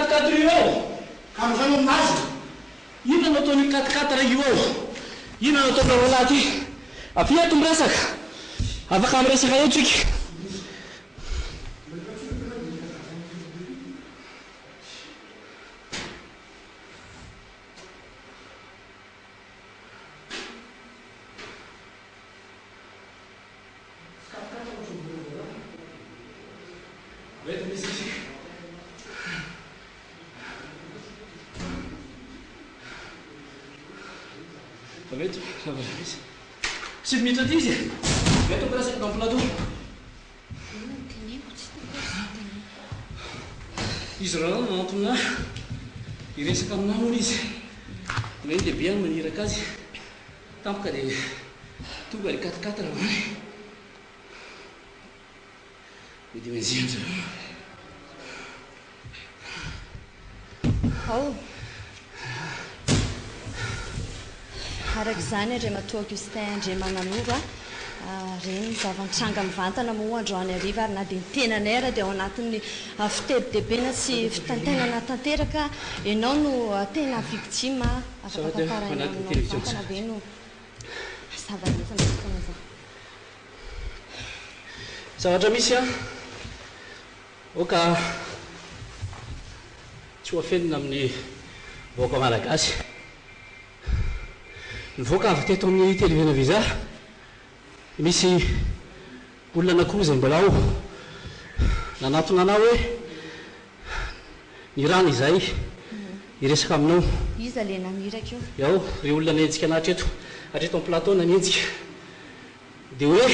4-4 io ao ka mizany aminazy ino anao ataony 4-4 io ao ino anao ataonao laty afia eto miresaka afaka miresaka eto iky Sy minitra ty izy eto miresaka dans plateau izy raha nanatona iresaka aminah moa izy hoe lehibe any maniraka azy tampoka dia tonga le 4-4 raha many midimenzianza ao araka izany re matoa Augustin andre mananoro reny zava-nitranga mivantana moa androany ariva ary na dia nitenanay ara dia ao anatin'ny fitebidebena sy fitantainana tanteraka ianao no tena victime afaka tantaraina mivantana be no zava-nesana zao zavatra misy a oka tsy hoafenina amin'ny vaoaka malagasy nivoaka avy teto amin'ny télévision visa misy olona anakory zay mbola ao nanatona anao hoe ny rano izay iresaka aminao iza le naniraka io ao re olona nanenjika anahatra eto hatreto amin'ny plateau nanenjika dia hoe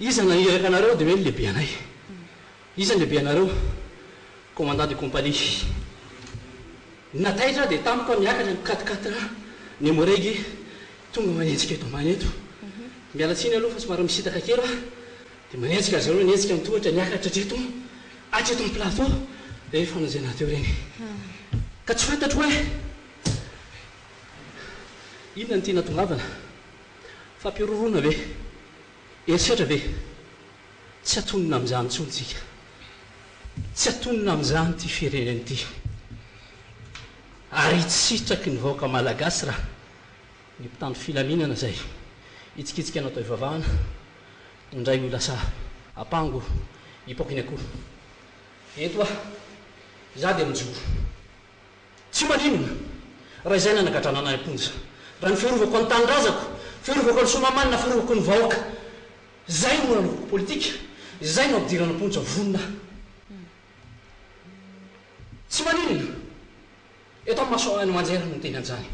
iza naniraka anareo dia hoe ny lehibe anay iza ny lehibe anareo commandant de compagnie nataitra dia tampoka miakatra ny 4-4 ny moregy tonga manenjika eto ambany eto mialatsiny aloha fa somary misitaka kely dia manenjika azy zareo nanenjika mitohatra niakatra hatreto amin'ny plateau dia efa nanzay nateo reny ka tsy fantatro hoe inona ny tiana tongavana fampirorona ve eritratra ve tsy atonina amin'izany tsontsika tsy atonina amin'izany ty fireneny ty ary tsitraky ny vahoaka malagasy raha ny mpitandro filaminana zay hitsikitsika anao atao ivavahana indray ho lasa ampango hipokiny akoho eto a za dia mijoro tsy maninona raha izay nanagadrana anay amponja raha ny fiarovako ny tanindrazako fiarovako ny somamanina fiarovako ny vahoaka zay no nanovako politika zay no ampidirana amponja vonina tsy maninona eto amin'ny maso any manjera no teny an'izany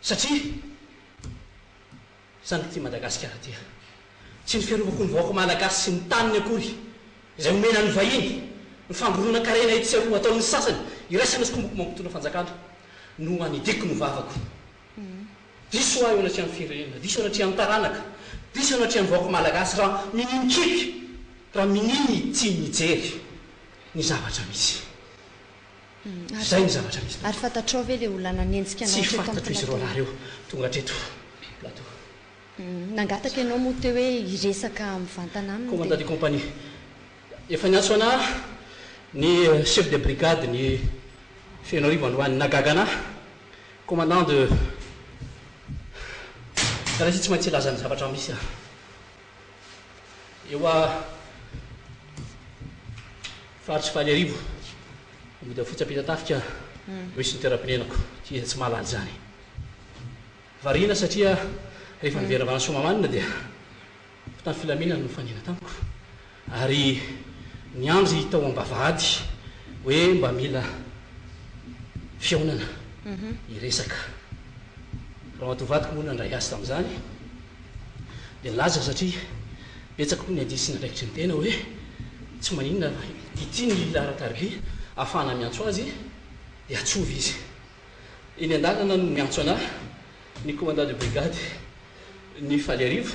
satria zany ty Madagasikara ty tsy ny fiarovako ny vahoaka malagasy sy ny taniny akory izay omena ny vahiny ny famborona karena ety sy aroa ataon'ny sasany iraisana sy komboko mampitona fanjakana no anidiko ny vavako diso ahy eo anatrehan'ny firenena diso anatrehan'ny taranaka diso anatrehan'ny vahoaka malagasy raha mininikiky raha mininy tsy mijery ny zavatra misy zay ny zavatra misy ary fantatrao ve le olona nanenjika anao tsy fantatro izy reo raha reo tonga hatreto plateau nangataka ianao moa teo hoe iresaka mivantana aminy commandant de compagnie efa niantso anah ny chef de brigade ny Fenorivo androany nagaga anah commandant de raha izy tsy maintsy ilaza ny zavatra misy eo a faritry faly arivo mody fotsapitatafika hoe sy ny toeram-pinenako ty tsy mahalady zany variana satria rehefa niveravana somamanina dia fitany filaminana no fanina tamiko ary niandry tao ambavahady hoe mba mila fiaonana iresaka raha matovadiko moa nandray azy tamin'izany dia nilaza satria betsaka koa ny adisina ndraikitry ny tena hoe tsy maninona ity ny laratarbe ahafahana miantso azy dia atsovy izy eny an-dalana no miantso anah ny commandant de brigade ny faly arivo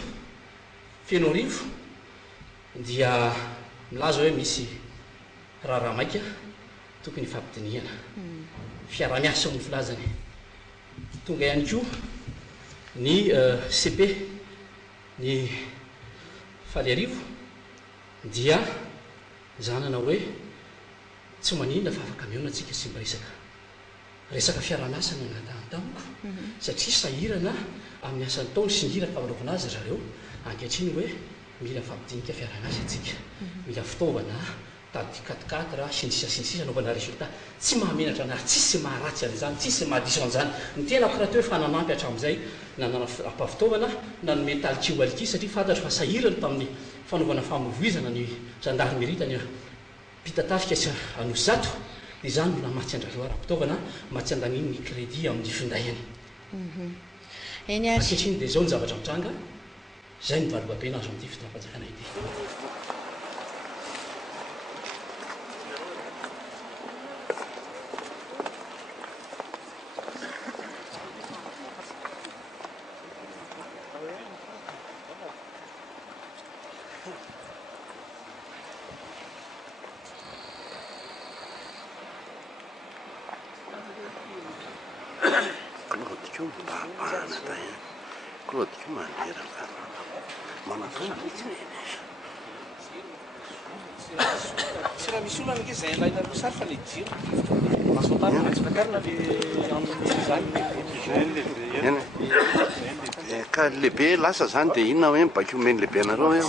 feno arivo dia milaza hoe misy raha maika tokony fampidinihana fiara-miasa ny filazany tonga ihany koa ny CP ny faly arivo dia zanana hoe tsy maninona fa afaka miona antsika sy resaka fiara-miasana anaty tamiko satria sahirana amin'ny asan'ny taony sy ny hiraka anaovana azy zareo ankehitriny hoe mila fampidinika fiara-miasa antsika mila fitaovana tady 4x4 sy ny sisa anaovana résultat tsy mahamenatra anazy tsisy maharatsy an'izany tsisy mahadiso an'izany ny tena koraha teo hoe fananampy hatramin'izay nanana ampafitaovana na ny metaly waliki satria fantatro fa sahirana tamin'ny fanaovana famovoizana ny gendarmerie tany Pitatafika sy Anosy Zato dia izany no namatsy andrareo ara-pitaovana matsy andaniny ny crédit amin'ny findainy ankehitriny dia izao ny zavatra mitranga izay ny valom-bampena azo amin'ity fitondram-panjakana ity. Ka lehibe lasa zany dia inona hoe mibaiky omeny lehibe anareo hoe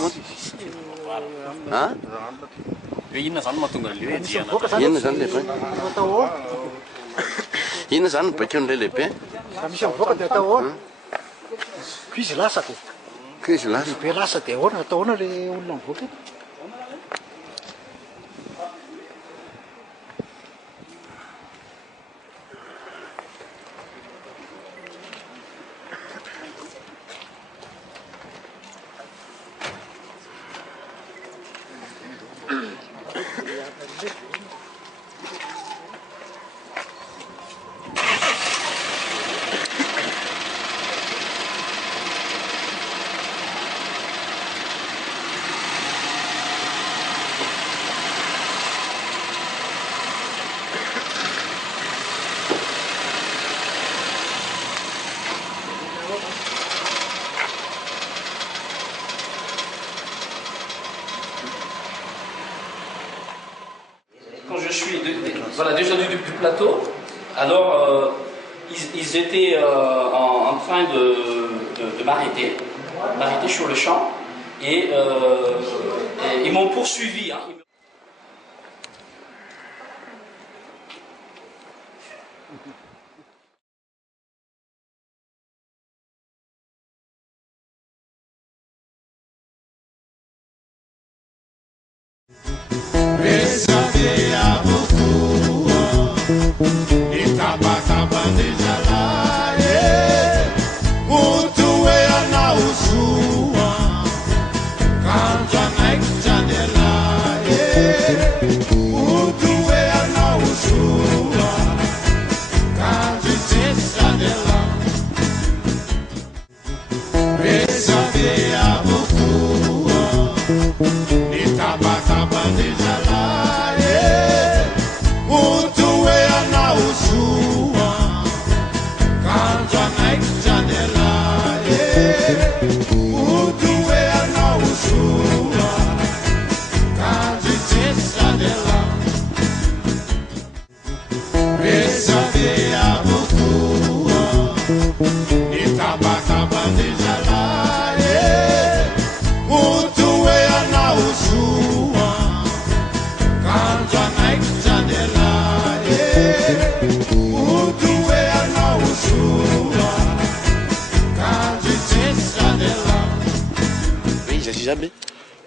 inona zany mahatonga an'ilay inona zany lehibe inona zany mibaiky amin'ilay lehibe misy mivoaka dia atao ahoana izy lasa dia izy lasa lehibe lasa dia ahoana atao ahoana le olona mivoaka Voilà, descendu du plateau, alors ils étaient en train de m'arrêter sur le champ et ils m'ont poursuivi. Hein.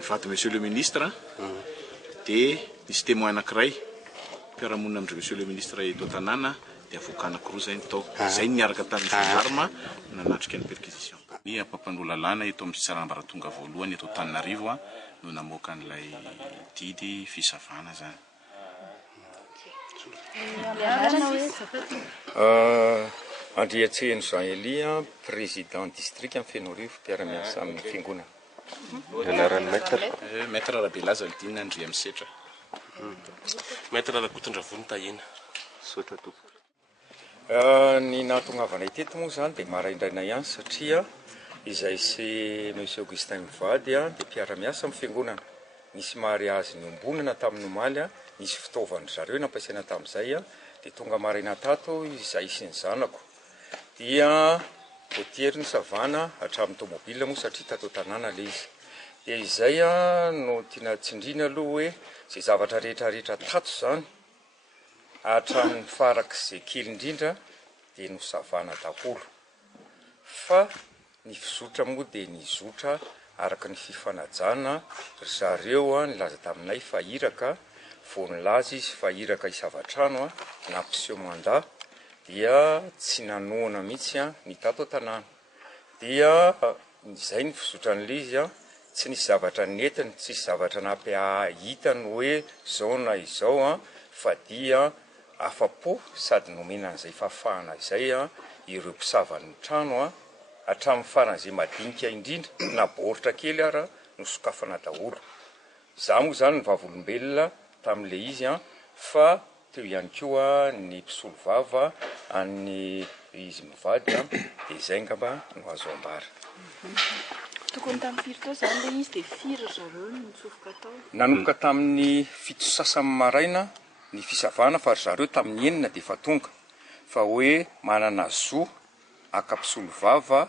Faty monsieur le ministre dia nisy témoin anankiray mpiara-monina amin'ireo monsieur le ministre eto an-tanàna dia avoka anankiroa zay ny tao zay niaraka tamin'ny gendarme nanatrika ny perquisition ny ampampandolalana eto amin'ny sarambaratonga voalohany eto Antananarivo no namoaka an'ilay didy fisavana zany. Andriatsehany Jean Elie, président district amin'ny Fenorivo, mpiara-miasa amin'ny fiangonana. Maître Rabelaza Aldina Andria Misetra. Maître Rakotondravony Tahina. Sotra tompoko. Ny nahatongavana teto moa zany dia maraindraina ihany satria izay sy monsieur Augustin Mivady dia mpiara-miasa amin'ny fiangonana. Nisy mariazy niombonana tamin'ny omaly nisy fitaovany zareo nampiasaina tamin'izay dia tonga maraina tato izay sy ny zanako dia voatery ny savana hatramin'ny tomobila moa satria tato tanàna le izy dia izay no tiana tsindrina aloha hoe zay zavatra rehetrarehetra tato zany hatramin'ny farak'izay kely indrindra dia no savana daholo fa ny fizotra moa dia ny zotra araka ny fifanajana zareo nilaza taminay fa iraka vao nilaza izy fa iraka isavatrano na mpiseho mandat dia tsy nanoana mihitsy ny tato an-tanàna dia izay ny fizotran'le izy tsy nisy zavatra netiny tsy nisy zavatra nampiahitany hoe zao na izao fa dia afapo sady nomena an'izay fafahana izay ireo mpisavany trano hatramin'ny faran'izay madinika indrindra na baoritra kely ara no sokafana daholo za moa zany ny vavolombelona tamin'le izy fa teo ihany koa ny mpisolo vava any izy mivady dia izay ngamba no azo ambara tokony tamin'ny firy tao zany le izy dia firy zareo no nitsofoka tao nanomboka tamin'ny fito sasan'ny maraina ny fisavana fa ry zareo tamin'ny enina dia efa tonga fa hoe manana zo aka-mpisolo vava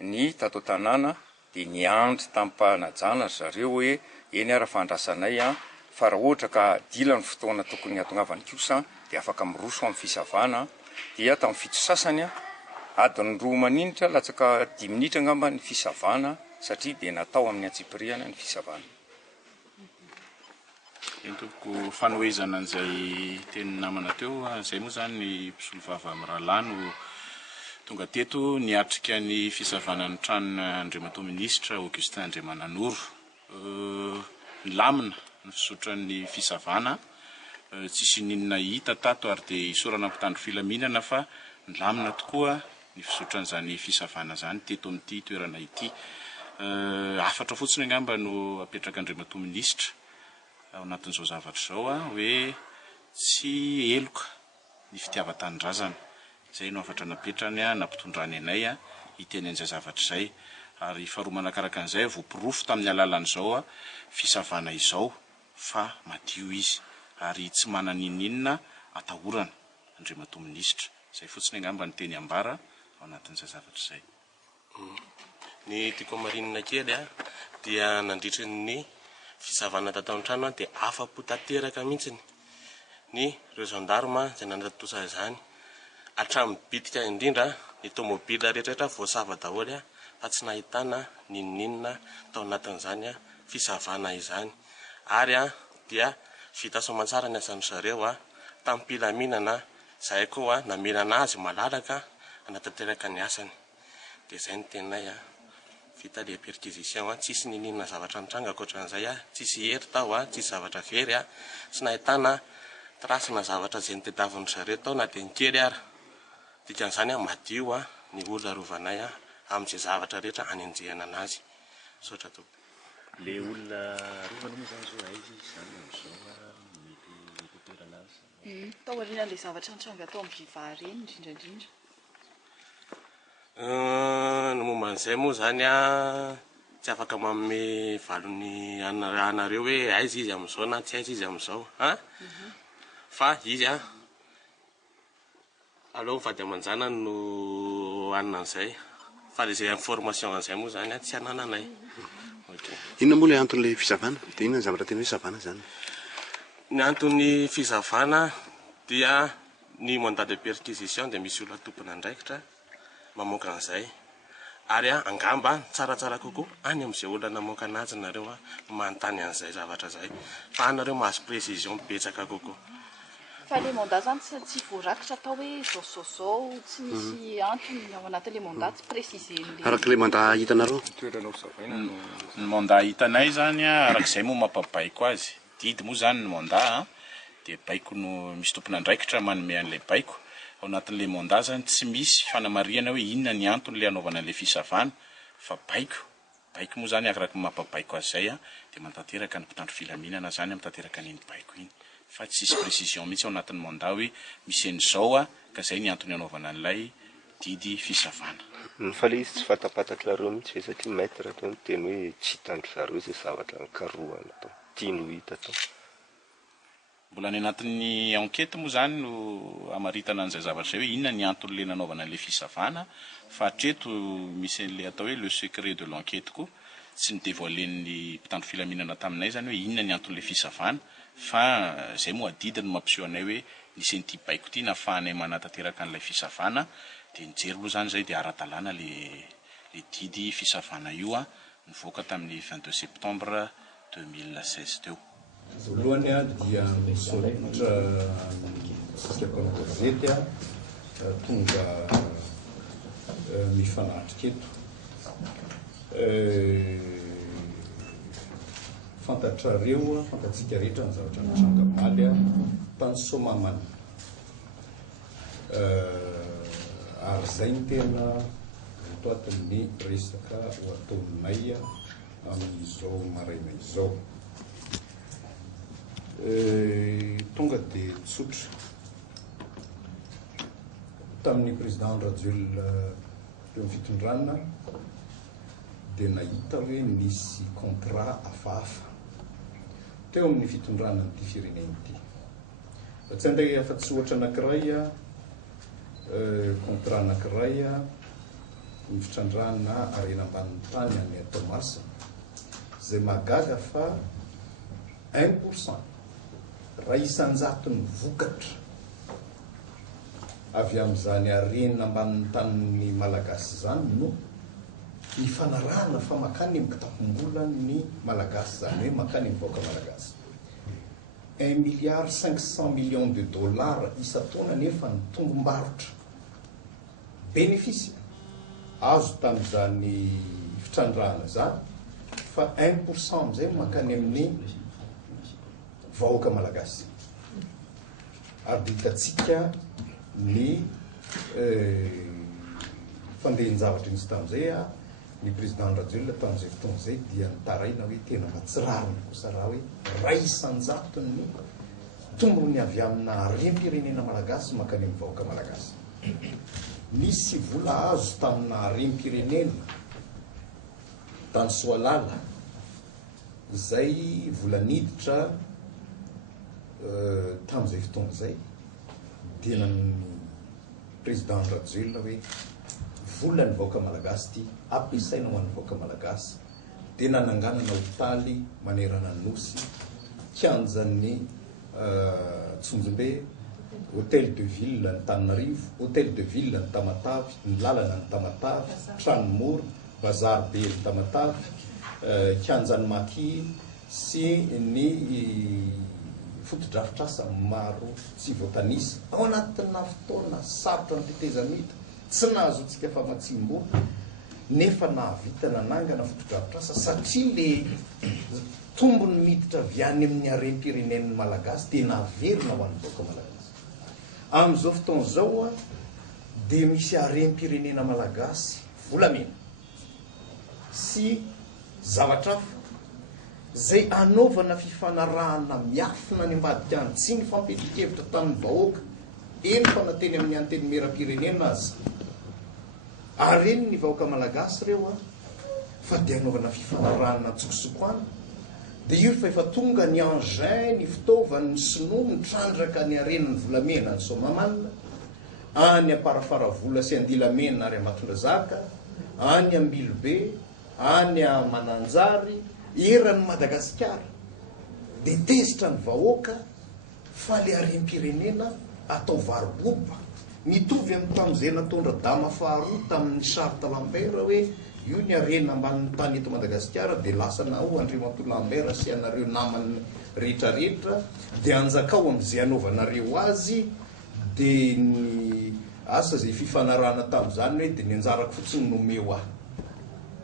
ny tato tanàna dia niandry tamin'mpahanajana zareo hoe eny ara fandrasanay fa raha ohatra ka dila ny fotoana tokony atongavany kosa dia afaka miroso amin'ny fisavana dia tamin'ny fito sasany adiny 2 maninitra latsaka 10 minitra ngamba ny fisavana satria dia natao amin'ny antsipiriana ny fisavana entoko fanoezana an'izay teny namana teo izay moa zany ny mpisolo vava amin'ny rahalano tonga teto niatrika ny fisavana ny tranona Andriamatoa Ministra Augustin Andriamananoro lamina ny fisotran'ny fisavana tsisy ninona hita tato ary dia isorana mpitandro filaminana fa lamina tokoa ny fisotran'izany fisavana zany teto amin'ity toerana ity afatra fotsiny angamba no apetraka Andriamatoa Ministra ao anatin'izao zavatra zao hoe tsy eloka ny fitiavan-tanindrazana zay no afatra napetrany nampitondrany anay hiteny an'izay zavatra izay ary faharoa manakaraka an'izay voapirofo tamin'ny alalan'izao fisavana izao fa madio izy ary tsy mananinina atahorana Andriamatoa Ministra zay fotsiny angamba ny teny ambara ao anatin'izay zavatra izay ny tiako marinina kely dia nandritry ny fisavana tato an-trano dia afapo tanteraka mihitsy ny reo gendarme zay nanatosa izany hatramin'ny bitika indrindra ny tomobila rehetrarehetra voasava daholo fa tsy nahitana ninninina tao anatin'izany fisavana izany ary dia vita soamantsara ny asan'ny zareo tamin'ny mpilaminana zay koa namelana azy malalaka anatanteraka ny asany dia zay ny tenay vita le perquisition tsisy ninninina zavatra nitranga ankoatran'izay tsisy hery tao tsisy zavatra very tsy nahitana trasina zavatra zay nitadiavin'ny zareo tao na dia ny kely ary dikan'izany madio ny olona rovanay amin'izay zavatra rehetra anenjehana anazy sotra to le olona rovana moa zany zao aizy zany am'izao mety toerana azy tao aoriana le zavatra nitranga tao amin'ny vivary eny indrindrandrindra ny momba an'izay moa zany tsy afaka manome valony anareo hoe aiza izy amin'izao na tsy aiza izy amin'izao fa izy aleo mivady amanjana no anina an'izay fa le zay information an'izay moa zany tsy anananay inona moa le anton'le fisavana dia inona ny zavatra tena hoe savana zany ny anton'ny fizavana dia ny mandat de perquisition dia misy olona tompona andraikitra mamoaka an'izay ary angamba tsaratsara kokoa any amin'izay olona namoaka anazy nareo manontany an'izay zavatra zay fa anareo mahazo précision betsaka kokoa fa le mandat zany tsy voarakitra atao hoe zao tsy misy antony ao anatin'le mandat tsy précisen'le araka le mandat hitanareo ny mandat hitanay zany arak'izay moa mampabaiko azy didy moa zany ny mandat dia baiko no misy tompona andraikitra manome an'ilay baiko ao anatin'le mandat zany tsy misy fanamariana hoe inona ny antony le anaovana an'le fisavana fa baiko moa zany araky mampabaiko azy zay dia mantanteraka ny mpitandro filaminana zany mitanteraka n'iny baiko iny fa tsisy précision mihitsy ao anatin'ny mandat hoe misy an'izao ka zay ny antony anaovana an'ilay didy fisavana fa le izy tsy fatapatatrareo mihitsy satria maître atao teny hoe tsy hitandry zareo zay zavatra ny karohana atao tiano hita tao mbola ny anatin'ny enquête moa zany no amaritana an'izay zavatra hoe inona ny antony le nanaovana le fisavana fa hatreto misy le atao hoe le secret de l'enquête ko tsy ny dévoilen'ny mpitandro filaminana taminay zany hoe inona ny antony le fisavana fa zay moa adidiny mampiseho anay hoe nisy an'ity baiko ity nahafahanay manatanteraka an'ilay fisavana de nijery aloha zany zay de ara-dalàna le didy fisavana io a nivoaka tamin'ny 22 septembre 2016 teo. voalohany a dia misoritra sitrapanao gazety a tonga mifanatrika eto fantatrareo fantatsika rehetra ny zavatra nitranga maly a tany Somamana ary zay ny tena toatin'ny resaka ho ataonay amin'izao maraina izao. Tonga de tsotra tamin'ny président Rajoelina teo amin'ny fitondrana dia nahita hoe misy contrat hafahafa teo amin'ny fitondrana n'ity firenena ity. Tsy andeha afa-tsy ohatra anankiray contrat anankiray ny fitrandrana arena ambanin'ny tany amin'ny Thomas zay magaga fa 1% raha isan-jato ny vokatra avy amin'izany arena ambanin'ny tanin'ny malagasy zany no ny fanarahana fa makany mikitapom-bola ny malagasy zany hoe makany mivoaka malagasy 1,5 milliard de dollars isa-taona nefa ny tombom-barotra bénéfice azo tamin'izany fitrandrahana zany fa 1% amizay makany amin'ny vahoaka malagasy ary ditatsika ny fandehan-javatra nisy tamin'izay ny président Rajoelina tamin'izay fotoana zay dia nitaraina hoe tena matsirariny kosa raha hoe ray isan-jato ny tombony avy amina rem-pirenena malagasy makany amin'ny vahoaka malagasy. Nisy vola azo tamina rem-pirenena tany Soalala zay vola niditra tamin'izay fotoana zay dia ny président Rajoelina hoe vola ny vahoaka malagasy ity ampiasaina ho an'ny vahoaka malagasy dia nananganana hôpitaly manerana Nosy kianjan'ny tsonjombe hôtel de ville ny Tananarivo, hôtel de ville ny Tamatavy, ny lalana ny Tamatavy, Tranomora, bazary be ny Tamatavy, kianjan'ny Maki sy ny fotodrafitrasa maro tsy voatanisa ao anatina fotoana sarotra ny tetezamita tsy nahazoantsika fa matsimbo nefa nahavita nanangana fotodrafitrasa satria le tombony miditra avy any amin'ny harem-pirenen'ny malagasy dia naverina ho an'ny vahoaka malagasy. Amin'izao fotoana zao dia misy harem-pirenena malagasy volamena sy zavatra hafa zay anaovana fifanarahana miafina ny ambadika any tsy ny fampielin-kevitra tamin'ny vahoaka eny fa nateny amin'ny anteny meram-pirenena azy ary eny ny vahoaka malagasy reo fa dia anaovana fifanarahana tsokosokoana dia io fa efa tonga ny engin ny fitaovany ny sinoa mitrandraka ny arenany volamena ny Somamana any aparafara vola sy andilamena ary Amatondrazaka any Ambilobe any a Mananjary eran'ny Madagasikara dia tezitra ny vahoaka fa le harem-pirenena atao varoboba mitovy amin'ny tamin'izay natondra dama faharoa tamin'ny Charles Lambert hoe io ny arena ambanin'ny tany eto Madagasikara dia lasa na ho Andriamatoa Lambert sy anareo namany rehetrarehetra dia anjakao amin'izay anaovanareo azy dia ny asa zay fifanarahana tamin'izany hoe dia ny anjarako fotsiny nomeo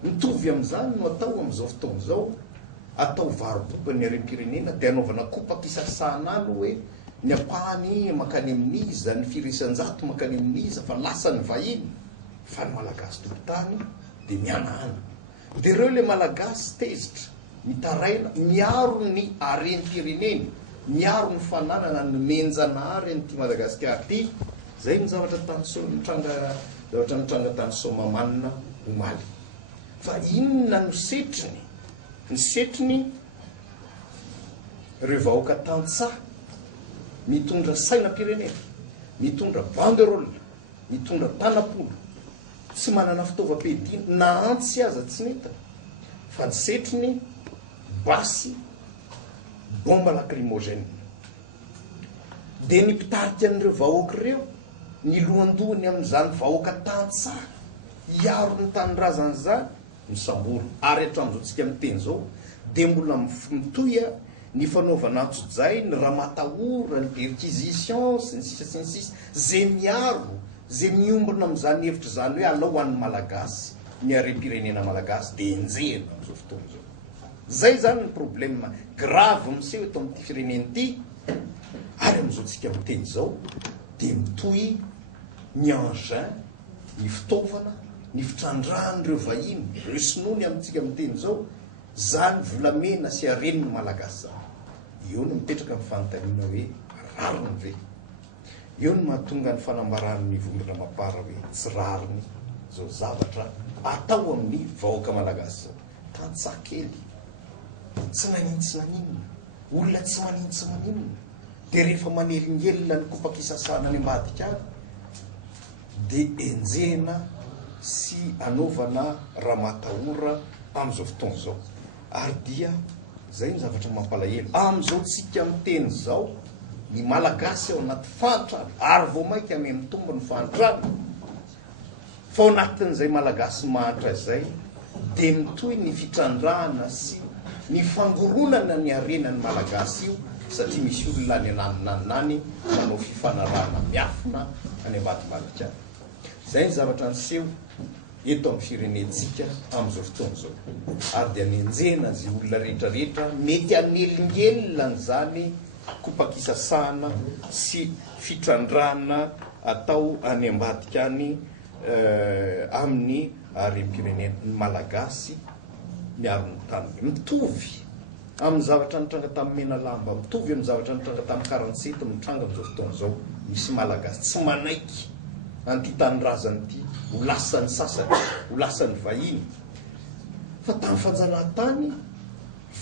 mitovy amin'izany no atao amin'izao fotoana zao atao varoboba ny harem-pirenena dia anaovana kopa-kisasana any hoe ny apahany makany amin'iza ny firesan-jato makany amin'iza fa lasa ny vahiny fa ny malagasy tokotany dia mianahana dia ireo le malagasy tezitra mitaraina miaro ny harem-pirenena miaro ny fananana ny menjanahary an'ity Madagasikara ity zay ny zavatra nitranga tany Somamana omaly. Fa inona no setriny? Ny setriny ireo vahoaka tantsaha mitondra sainam-pirenena, mitondra banderole, mitondra tanapolo, tsy manana fitaovam-piadiana na antsy aza tsy neta fa ny setrony basy bomba lacrymogène. Dia ny mpitarika an'ireo vahoaka ireo ny lohandohany amin'izany vahoaka tantsara hiaro ny tanindrazana zany misamboro. Ary hatramin'izao miteny zao dia mbola mitoya ny fanaovana antsojay, ny ramatahora, ny perquisition sy ny sisa zay miaro, zay miombona amin'izany hevitra zany hoe alao an'ny malagasy, ny harem-pirenena malagasy dia enjehina amin'izao fotoana zao. Zay zany ny problème grave miseho eto amin'ity firenena ity. Ary amin'izao tsika miteny zao dia mitoy ny engin, ny fitaovana, ny fitrandrahan'ireo vahiny, ireo sinoany amintsika miteny zao, zany volamena sy hareniny malagasy zany. Eo no mipetraka amin'ny fanontaniana hoe rariny ve? Eo no mahatonga ny fanambaran'ny vondrona mapara hoe tsy rariny zao zavatra atao amin'ny vahoaka malagasy zao. Tantsaha kely, tsy naninona, olona tsy maninona. Dia rehefa manelingelina ny kopakisasana any ambadika any dia enjehina sy anaovana ramatahora amin'izao fotoana zao. Ary dia zay ny zavatra mampalahelo amin'izao tsika miteny zao, ny malagasy ao anaty fantrany ary vao mainka ame mitombo ny fantrany fa ao anatin'izay malagasy mahatra izay dia mitoy ny fitrandrahana sy ny fangoronana ny harenany malagasy io, satria misy olona any ananinany manao fifanarahana miafina any ambadibadika. Zay ny zavatra niseho eto amin'ny firenentsika amin'izao fotoana zao. Ary dia nenjehina zay olona rehetrarehetra mety anelingelina zany kopakisasana sy fitrandrahana atao any ambadika any amin'ny harem-pirenena malagasy miaro ny tany. Mitovy amin'ny zavatra nitranga tamin'ny Menalamba, mitovy amin'ny zavatra nitranga tamin'ny 47 mitranga amin'izao fotoana zao. Misy malagasy tsy manaiky an'ity tanindrazana ity, ho lasan'ny sasany, ho lasan'ny vahiny. Fa tamin'ny fanjanahantany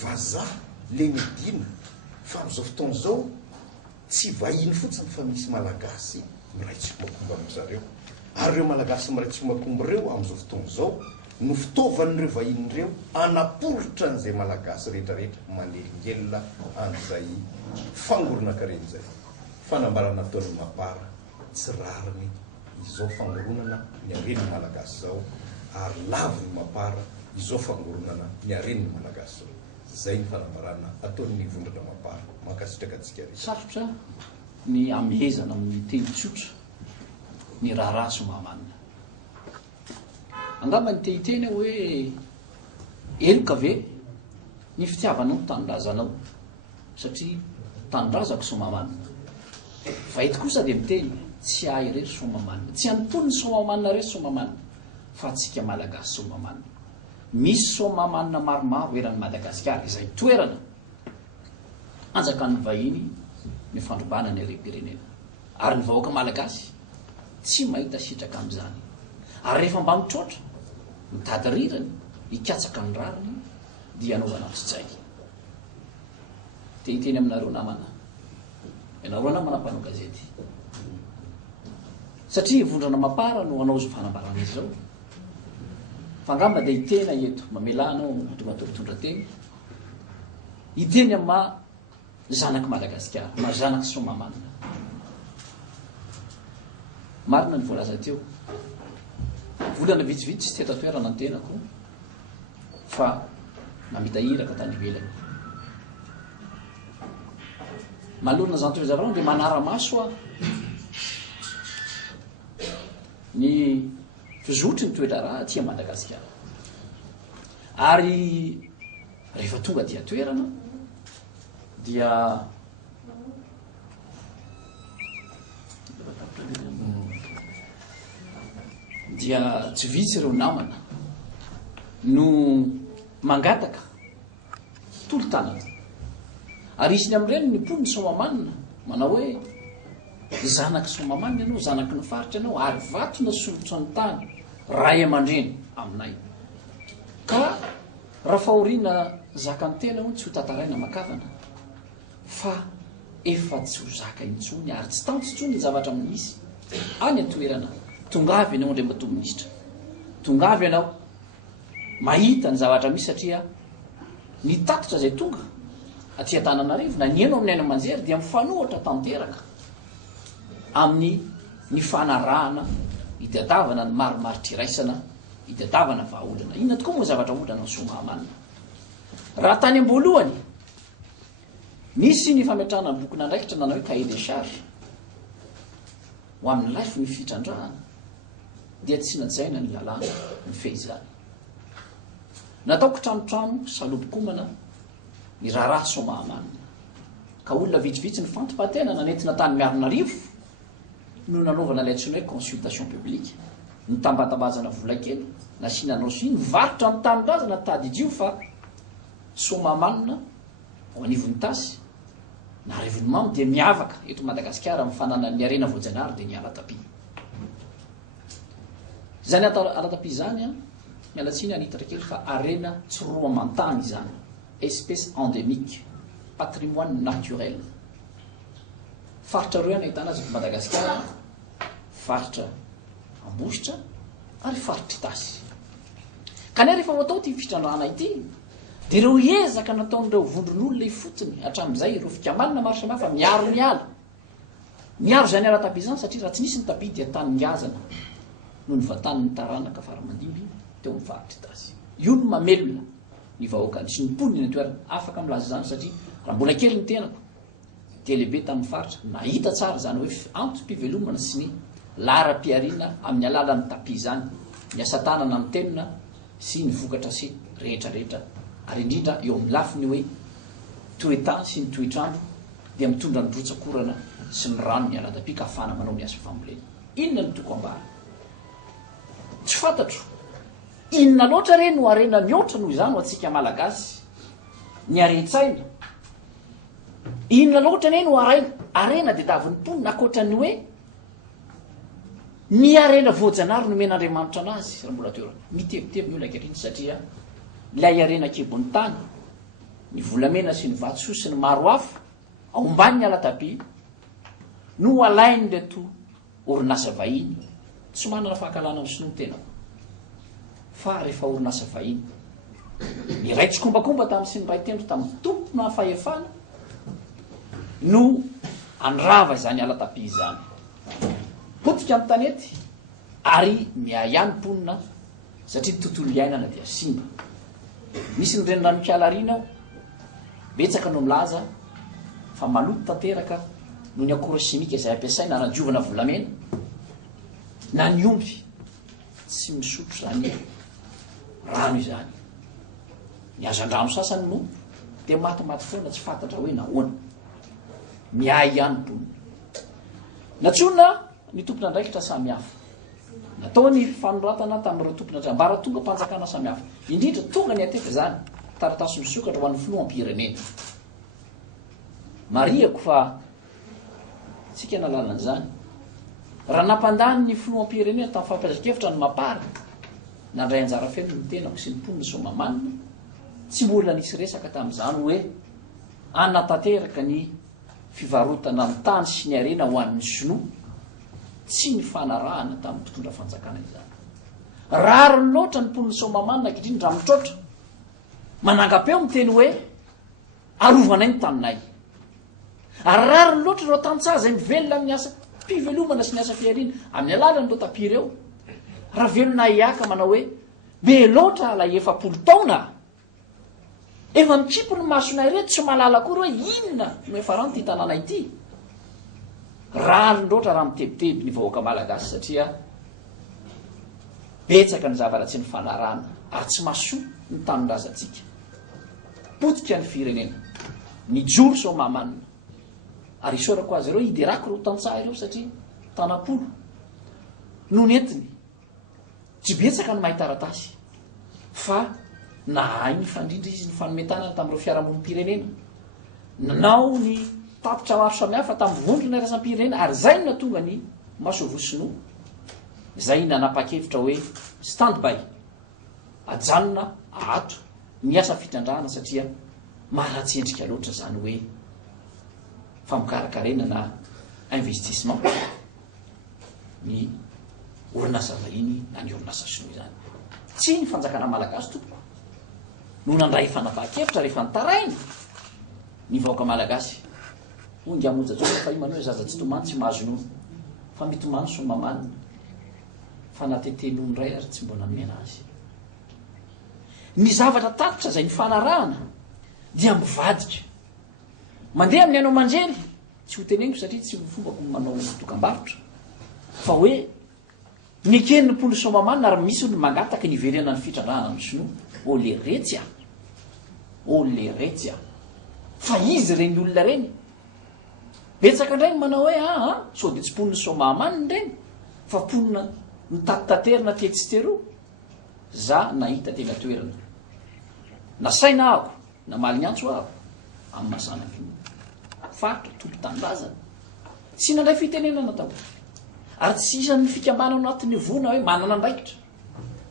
vazaha le medina, fa amin'izao fotoana zao tsy vahiny fotsiny fa misy malagasy miray tsomakomba amin'izareo. Ary ireo malagasy miray tsomakomba ireo amin'izao fotoana zao no fitaovan'ireo vahin'ireo anaporotra an'izay malagasy rehetrarehetra manelingelina an'izay fangoronankaren'izay. Fanambarana ataon'ny mapara tsy rariny izao fangoronana ny haren'ny malagasy zao, ary laviny mapara izao fangoronana ny haren'ny malagasy zao. Zay ny fanambarana ataon'ny vondrana mapara. Mankasitraka antsika rehetra. Sarotra ny amezana amin'ny teny tsotra ny raharaha somamanina. Angamba ny tehiteny hoe eloka ve ny fitiavanao ny tanindrazanao, satria tanindrazako somamanina. Fa eto kosa dia miteny tsy ahy irery somamanina, tsy anontolo ny somamanina irery somamanina, fa atsika malagasy somamanina. Misy somamanina maromaro eran'ny Madagasikara izay toerana anjakan'ny vahiny ny fandrombana ny harem-pirenena. Ary ny vahoaka malagasy tsy mahita sitraka amin'izany. Ary rehefa mba mitroatra, mitady rirany, hikatsaka ny rariny, dia anaovana antsojay. Tehiteny aminareo namana, ianareo namana mpanao gazety. Satria vondrana mapara no anao zo fanambarana izy zao. Fangamba dia hitena eto, mamelanao matondra teny, hiteny amma zanaky Madagasikara, ma zanaky somamanina. Marina ny voalaza teo, volana vitsivitsy tsy tetatoerana ny tenako, fa mamitahiraka tany ivelany. Malorina zany toy zavarano dia manara-maso a ny fizotry ny toetra raha tia Madagasikara. Ary rehefa tonga dia toerana dia tsy vitsy ireo namana no mangataka tolo-tanana. Ary isiny amin'ireny ny pony somamanina manao hoe zanaky somamanina ianao, zanaky ny faritra ianao, ary vatona solotso ny tany ray aman-dreny aminay. Ka raha fahoriana zakany tena ho tsy ho tantaraina makavana, fa efa tsy ho zaka intsony ary tsy tantsontsony zavatra misy any antoerana tonga avy ianao andriamatoministra tonga avy ianao mahita ny zavatra misy satria ny tatitra zay tonga aty Antananarivo na ny eno amin'ny aina amanjery dia mifanohatra tanteraka amin'ny ny fanarahana itadiavana ny marimaritra iraisana itadiavana vahaolana inona tokoa moa zavatra olana ny somahamanina raha tany am-boalohany nisy ny fametrahana ny boky nandraikitra nanao hoe cahier des charges ho amin'ny laify ny fitrandrahana dia tsy najaina ny lalàna ny fehizany nataoko tranotrano salobokomana ny raharaha somahamanina ka olona vitsivitsy ny fantom-patena nanentina tany Miaronarivo no nanaovana ilay antsoina hoe consultation publique ny tambatabazana vola kely nasiana nosi nivarotra ny tanindrazana tady idio fa somahamanina ao anivon'ny tasy na arivony mamy dia miavaka eto Madagasikara mifanana ny arena voajanahary dia ny alatapi zany alatapi zany a mialatsiny anitatra kely fa arena tsoroa mantany zany espèce endémique patrimoine naturel faritra roa any ahitana azy eto Madagasikara faritra Ambositra ary faritra Tasy kanefa rehefa atao ty fitrandrahana ity dia ireo ezaka nataon'ireo vondron'olona ifotony hatramin'izay ireo fikamanina maro samihafa miaro miala miaro zany alatapi zany satria raha tsy nisy ny tapi dia tany ngazana no ny vatan'ny taranaka faramandimby teo amin'ny faritra Tasy io no mamelona ny vahoakany sy ny poniny ny toerana afaka milaza zany satria raha mbola kely ny tenako dia lehibe tamin'ny faritra nahita tsara zany hoe antom-pivelomana sy ny lara-piarina amin'ny alalan'ny tapi zany ny asa tanana amin'ny tenina sy ny vokatra sy rehetrarehetra ary indrindra eo amin'ny lafiny hoe toetany sy ny toetrandro dia mitondra ny rotsakorana sy ny rano ny alatapi ka afana manao ny asa fambolena inona ny toko ambara tsy fantatro inona loatra re no arena mihoatra noho izany ho atsika malagasy ny are-tsaina inona loatra ne no arena dia daviny ponina akoatrany hoe ny arena voajanahary no men'Andriamanitra anazy raha mbola toerana mitebiteby ny olona ankehitriny satria ilay arena kebon'ny tany ny volamena sy ny vatsoa sy ny maro hafa ao ambany ny alatapi no alainy reto orinasa vahiny tsy manana fahakalana amin'ny sinoa tena fa rehefa orinasa vahiny iray tsy kombakomba tamin'ny sy ny ray tendro tamin'ny tompona fahefana no anrava izany alatapi zany potika amin'ny tanety ary miahany ponina satria tontolo iainana dia simba misy ny reniranomikala-rina ao betsaka no milaza fa maloto tanteraka no ny akora simika izay ampiasaina nanadiovana volamena na ny omby tsy misotro zany rano izany ny azan-drano sasany no dia matimaty foana tsy fantatra hoe nahoana miahy ihany ponina natsona ny tompona ndraikitra samihafa natao ny fanoratana tamin'ireo tompona mbara tonga mpanjakana samihafa indrindra tonga ny atety zany taratasy misokatra ho an'ny filoam-pirenena mariako fa tsika nalalan'izany raha nampandany ny filoam-pirenena tamin'ny fampiazakevitra ny mapara nandray anjara feno ny tenako sy ny ponina somamanina tsy mbola nisy resaka tamin'izany hoe anatanteraka ny fivarotana ny tany sy ny arena ho an'ny sinoa tsy ny fanarahana tamin'ny mpitondra fanjakana izany rary ny loatra ny poniny somamanina ankehitriny raha mitrotra manangam-peo miteny hoe arovanay ny taninay ary rary ny loatra ireo tantsaha zay mivelona amin'ny asa mpivelomana sy ny asa fiarina amin'ny alalany reo tapi ireo raha velona iaka manao hoe be loatra la efapolo taona efa mikipo ny masonay reto tsy malala kory hoe inona no efa rano ty tanàna ity rary loatra raha mitebiteby ny vahoaka malagasy satria betsaka ny zavara tsy ny fanarana ary tsy masoa ny tanindrazatsika potika ny firenena ny joro somamanina ary isorako azy ireo iderako reo tantsaha ireo satria tanapolo no netiny tsy betsaka ny mahitaratasy fa nahay ny fandrindra izy ny fanometanana tamin'ireo fiarahamonim-pirenena nanao ny tapitra maro samihafa tamin'ny vondrona rasam-pirenena ary zay no natonga ny masovosinoa zay nanapa-kevitra hoe standby ajanona ahato ny asa fitrandrahana satria maharatsy endrika loatra zany hoe fa mikarakarena na investissement ny orinasa vahiny na ny orinasa sinoa zany tsy ny fanjakana malagasy tompoko no nandray fanapaha-kevitra rehefa nitarainy ny vahoaka malagasy ongy amonjatsoa fa imano hoe zaza tsy tomany tsy mahazo nono fa mitomany somamanina fa natetenony ray ary tsy mbona nomena azy ny zavatra tatitra zay ny fanarahana dia mivadika mandeha amin'ny anao manjery tsy ho teneniko satria tsy fombako manao dokam-barotra fa hoe ny ekeny ny mpolo somamanina ary misy ny mangataka ny iverena ny fitrandrahana ny sinoa ole retsy a fa izy reny olona reny betsaka indray ny manao hoe so de tsy mponiny somamanina reny fa mponina nitatitaterina tetsy teroa za nahita tena toerana na saina ahako na malignantso ahako amin'ny masana fino fatra tompo tanylazana tsy nandray fitenenana tao ary tsy isan'ny fikambana anatin'ny vona hoe manana andraikitra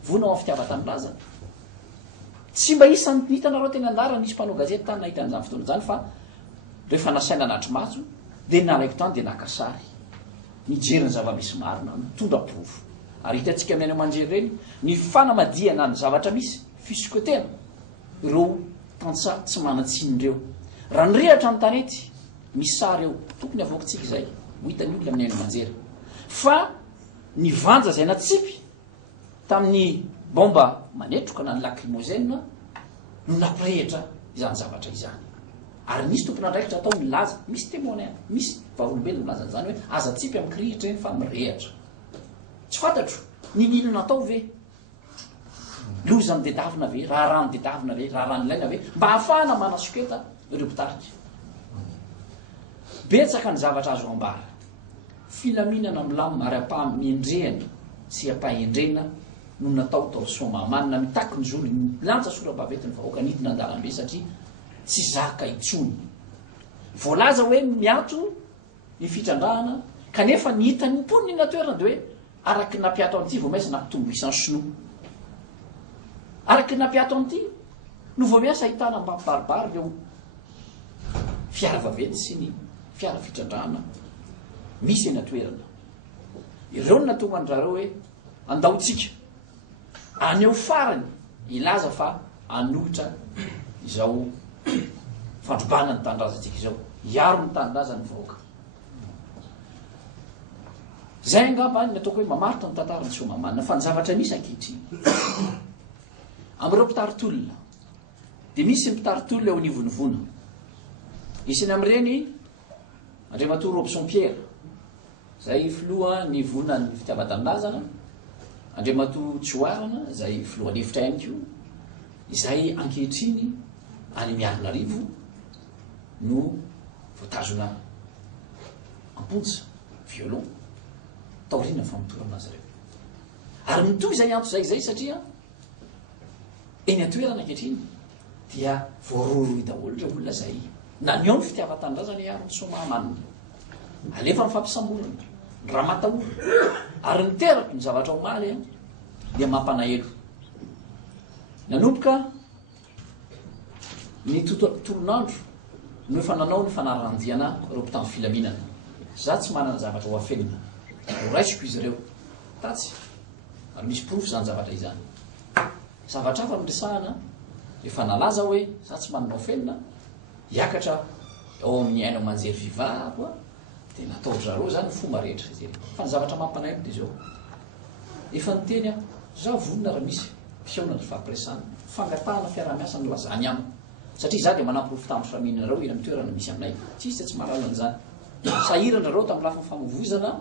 vona ao amin'ny fitiava-tanylazana tsy mba isan'ny nitanareo teny andara nisy mpanao gazety tany nahita an'izany fotoana zany fa rehefa nasaina anatry matso dia naraiko tany dia nakasary nijery ny zava-misy marina mitondra-pofo ary hitantsika miaina manjery reny ny fanamadiana ny zavatra misy fisikotena ireo tantsa tsy manatsindreo raha nyrehatra ny tanety misy sary eo tokony avoakantsika izay ho hitany olona amin'ny aina manjery fa ny vanja zay natsipy tamin'ny bomba manetroka na ny lacrimogène no nampirehitra izany zavatra izany ary misy tompona andraikitra atao milaza misy témoignage misy vaolombelona milaza zany hoe aza tsipy amin'ny kirihitra eny fa mirehatra tsy fantatro ninina natao ve lozany dedavina ve raha rano dedavina ve raha rano ilaina ve mba hahafahana manasoketa ireo mpitarika betsaka ny zavatra azo ambara filaminana milamina ary ampaha-miendrehana sy ampaha-endrena no natao tao somamanina mitaky ny zolo milantsa sora-bavetiny vahoaka nidina an-dalambe satria tsy zaka itsony voalaza hoe miato ny fitrandrahana kanefa ny hitany mponiny natoerana de hoe araky nampiato an'ity vo maisa nampitombo isan'ny sinoa araky nampiato an'ity no vo miasa ahitana mbampibaribary reo fiara vavety sy ny fiara fitrandrahana misy eny atoerana ireo no natonga andrareo hoe andahotsika aneo farany ilaza fa anohitra izao fandrobana ny tanindrazantsika izao iaro ny tanindrazany vahoaka zay angamba ny ataoko hoe mamaritra ny tantara ny somamanina fa ny zavatra misy ankehitriny am'ireo mpitaritolona dia misy ny mpitaritolona eo anivonivona isany am'ireny Andriamatoa Robson Pierre zay filoha ny vona ny fitiava-tanindrazana Andriamatoa Tsoarana zay filoha lefitra ihany ko izay ankehitriny any Miarinarivo no voatazona amponja violon taorina famotora aminazy reo ary mitoy zay anto zay satria eny atoerana ankehitriny dia voaroroy daholo reo olona zay na ny ao ny fitiava-tanindrazana iaro ny somamanina alefa ny fampisamborana ny raha mataolo ary niterako ny zavatra omaly dia mampanahelo nanomboka ny tolonandro no efa nanao ny fanarandiana reo mpitany filaminana za tsy manana zavatra ho afenina ho raisiko izy ireo tatsy ary misy profo zany zavatra izany zavatra hafa miresahana efa nalaza hoe za tsy manana ofenina hiakatra ao amin'ny aina manjery vivako a dia natao zareo zany fomba rehetra zay fa ny zavatra mampanahelo dia zao efa niteny aho za vonona raha misy mpiaona ny fampiresana fangatahana fiarah-miasa ny lazany amiko satria za dia manampirofo tamin'ny famininareo eny amin'ny toerana misy aminay tsisy tsy maralan'izany sahirandrareo tamin'ny lafa famovozana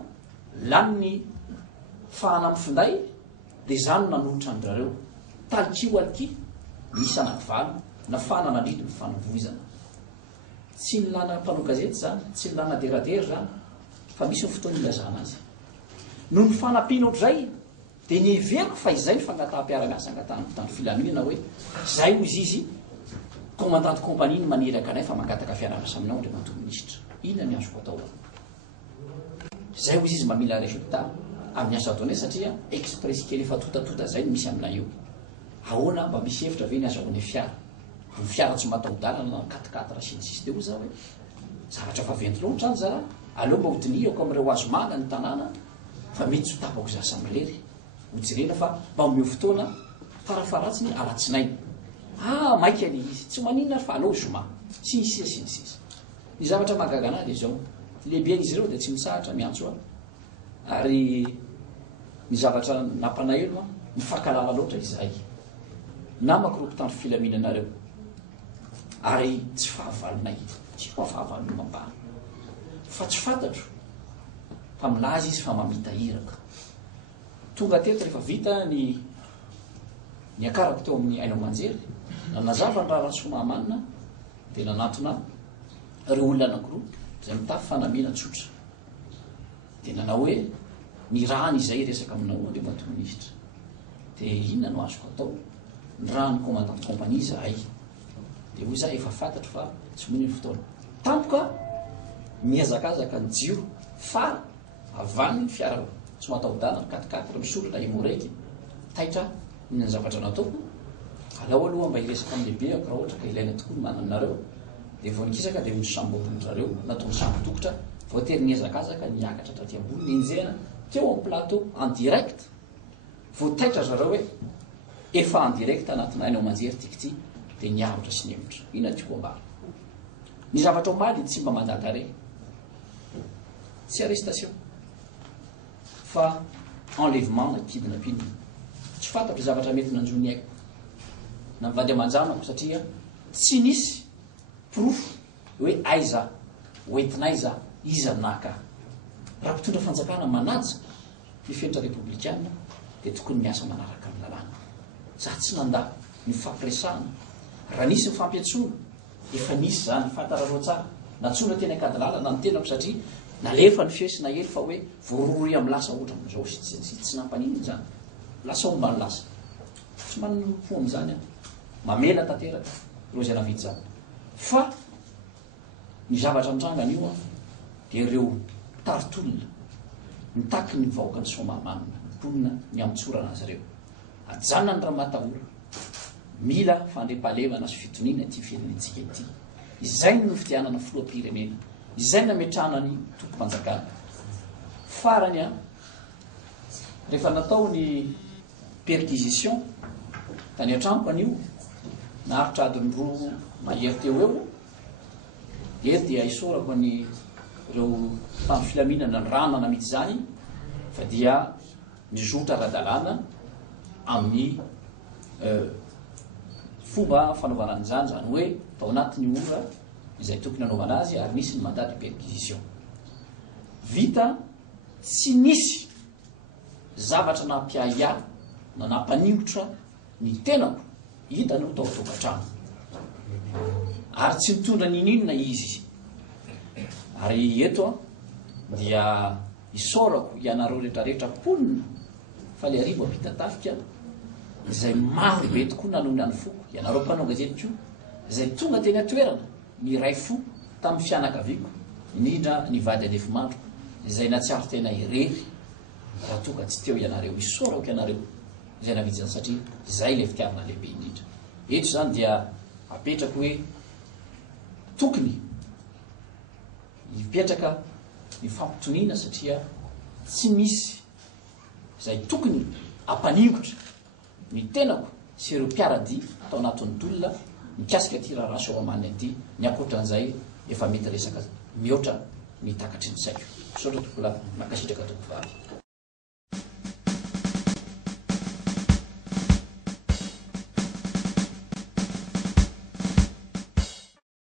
laniny fahana amin'ny finday dia zany nanolotra andrareo talikio aliky misy anakivalo na fahana nandrindry ny fanovozana tsy nilana mpanao gazety zany tsy nilana deradery zany fa misy ny fotoana ilazana azy noho ny fanampiana ohatrazay dia ny everiko fa izay ny fangataham-piara-miasa angatahany filaminana hoe zay ozy izy commandante compagnie ny maneraka anay fa mangataka fiara-miasa aminao Andriamatoa minisitra inona ny azoko atao zay ozy izy mamila resultat amin'ny asa ataonay satria express kely efa totatota zay ny misy aminay io ahoana mba misy hevitra ve ny azako ny fiara tsy mataho-dalana 4-4 sinisisy dia ho za hoe zavatra faventy loatra any zara aleo mba hodiniako amin'ireo azo mana ny tanàna fa mety ho tapako za samilery hojerena fa mba omeo fotoana farafaratsiny alatsinainy maika le izy tsy maninona fa aleo zoma sinisisa ny zavatra mahagagana de zao lehibe izy ireo de tsy misahatra miantso ary ny zavatra nampanaelo mifankalala loatra izahay namako rompitandro filaminanareo ary tsy fahavalonay tsy koa fahavalony mambana fa tsy fantatro fa milaza izy fa mamitahiraka tonga teto rehefa vita ny akarako teo amin'ny ainao manjery nanazava ny raha somamanina dia nanatona reo olona anankiroa zay mitafy fanamena tsotra dia nanao hoe ny rany izay resaka aminao andeo matoministra dia inona no azoko atao ny rany commandant compagnie zahay dia hoy za efa fantatro fa tsy mony ny fotoana tampoka miazakazaka ny jiro fara avaniny fiara tsy matahodana ny katikatira misorona imoraiky taitra ny zavatra nataoko alao aloha mba hiresaka amin'ny lehibe ako raha ohatra ka ilaina tokoa ny mananareo dia vonikisaka dia misamboronareo natao ny sambo tokotra voatery niazakazaka niakatra traty ambony nienjehana teo amin'ny plateau en direct voataitra zareo hoe efa en direct anatina ainao manjery tikity dia niavotra sy nyemotra inona tiako ambara ny zavatra omaly tsy mba mandadare tsy arrestation fa enlèvement na kidnapping tsy fantatro zavatra mety nanjony aiko na mivady amanjanako satria tsy nisy proof hoe aiza oentinay za iza naka raha mpitondra fanjakana manaja mifenitra republikana dia tokony miasa manaraka amin'ny lalàna za tsy nanda ny fampiresahana raha nisy ny fampiatsoana efa nisy zany fantararoa tsara natsona teny akadilala na nytenako satria nalefa ny fiesina hely fa hoe voaroroy amin'ny lasa ohatra zao tsy nampaniny zany lasa omba ny lasa tsy manpo amin'izany mamela tanteraka rozy anavity zany fa ny zavatra mitrangana io dia ireo taritolona mitaky ny vahoaka ny somamanina mponina ny amitsorana azy ireo ajanona ny raha matahora mila fandre-pahalemana sy fitoniana ty firenentsika ity izay no fitianana filoam-pirenena izay nametrahana ny tompo-panjakana farany rehefa natao ny perquisition tany an-trampo an'io naharitra adiny roa mahery teo eo ery dia isorako ny ireo tamy filaminana ny rana namity zany fa dia mizotra radalana amin'ny fomba fanaovana an'izany zany hoe tao anatin'ny ora izay tokony anaovana azy ary nisy ny mandat de perquisition vita tsy nisy zavatra nampiaya na nampanimotra ny tenako hitany ho tao tokantrano ary tsy mitondra ninina izy ary eto dia isorako ianareo rehetrarehetra ponina fa le arivo ampita tafika izay maro be tokoa nanony any foko ianareo mpanao gazety ko izay tonga teny atoerana ny ray fo tamin'ny fianakaviako indrindra ny vady anefimandro izay natsiaro tena irery raha tonga tsy teo ianareo isorako ianareo izay navijany satria izay le fitiavana lehibe indrindra eto zany dia apetraka hoe tokony hipetraka ny fampitoniana satria tsy misy izay tokony ampaningotra ny tenako sy ireo mpiaradi tao anatin'ny dolona mikasika ty raha soamany aty ny akoatran'izay efa mety resaka mihoatra mitakatry ny saiko sotra tokola makasitraka toko vavy